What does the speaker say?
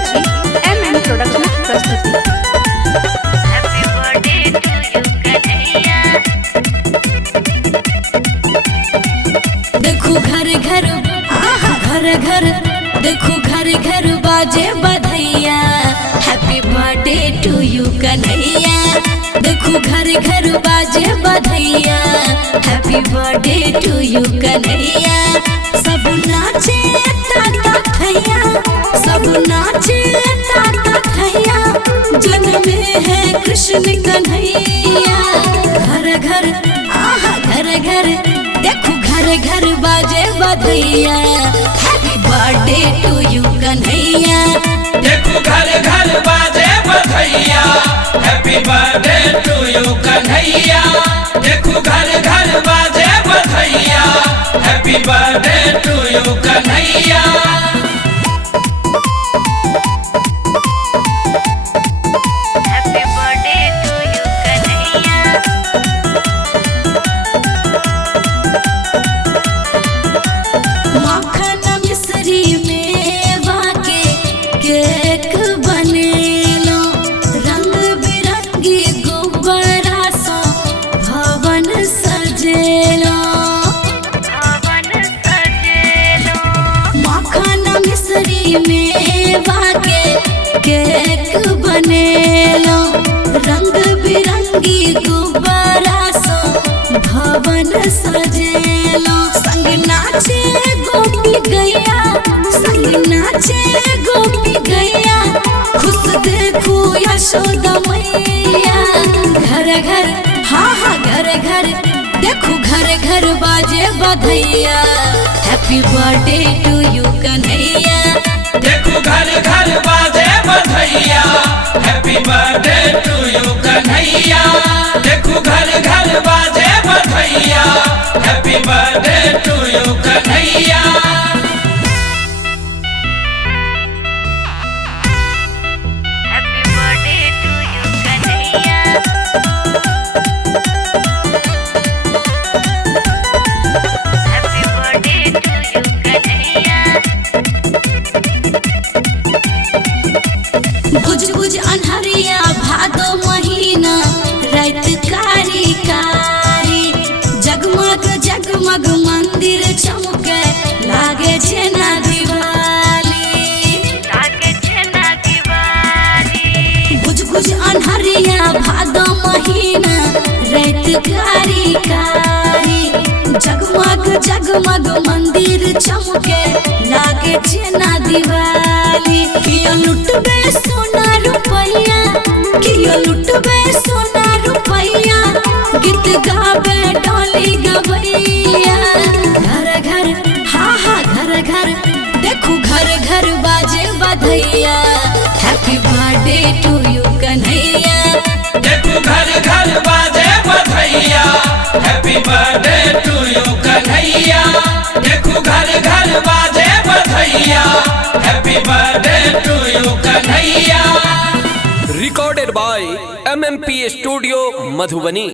यांची MM production प्रस्तुती। Happy birthday to you Kanhaiya. देखो घर घर घर घर, देखो घर घर बाजे बधैया। Happy birthday to you Kanhaiya. देखो घर घर बाजे बधैया। Happy birthday to you Kanhaiya. सब नाचे ताता थैया, सब नाचे ताता थैया। जन्मे है कृष्ण कन्हैया। घर घर घर घर, देखो घर घर बाजे बधैया। Happy birthday to you Kanhaiya. देखो घर घर बाजे बधैया। Happy birthday to you Kanhaiya. देखो घर घर बाजे बधैया। Happy birthday to you Kanhaiya. Happy birthday to you Kanhaiya. माखन मिश्री मेवा के केक बनेलो। रंग बिरंगी गुब्बारा सा भवन सजेलो। भवन सजेलो। माखन मिश्री मेवा के केक बनेलो। रंग बिरंगी गुब्बारा सा भवन सजेलो। संग नाचे गोपी गैया, संग नाचे गोपी गैया। खुश देखो यशोदा मैया। घर घर घर घर, देखो घर घर बाजे बधैया। Happy birthday to you Kanhaiya. देखो घर घर बाजे बधैया। Happy birthday to you Kanhaiya. देखो घर घर बाजे बधैया। Happy birthday to you Kanhaiya. Happy birthday to you Kanhaiya. Happy birthday to you Kanhaiya. बुझ बुझ अन्हरिया भादो महीना। रात कारी कारी, जगमग जगमग मंदिर चमके। लागे जेना दिवाली। लागे जेना दिवाली। बुझ बुझ अन्हरिया भादो महीना। रात कारी कारी, जगमग जगमग मंदिर चमके। लागे जेना दिवाली। कियो लुटबे सोना रुपैया, कियो लुटबे सोना रुपैया। गीत गावे डोली गवैया। घर घर घर घर, देखो घर घर बाजे बधैया। Happy birthday to you Kanhaiya. देखो घर घर बाजे बधैया। Happy birthday to you Kanhaiya. देखो घर घर बाजे बधैया। Happy birthday to you Kanhaiya. Recorded by MMP Studio, Madhubani।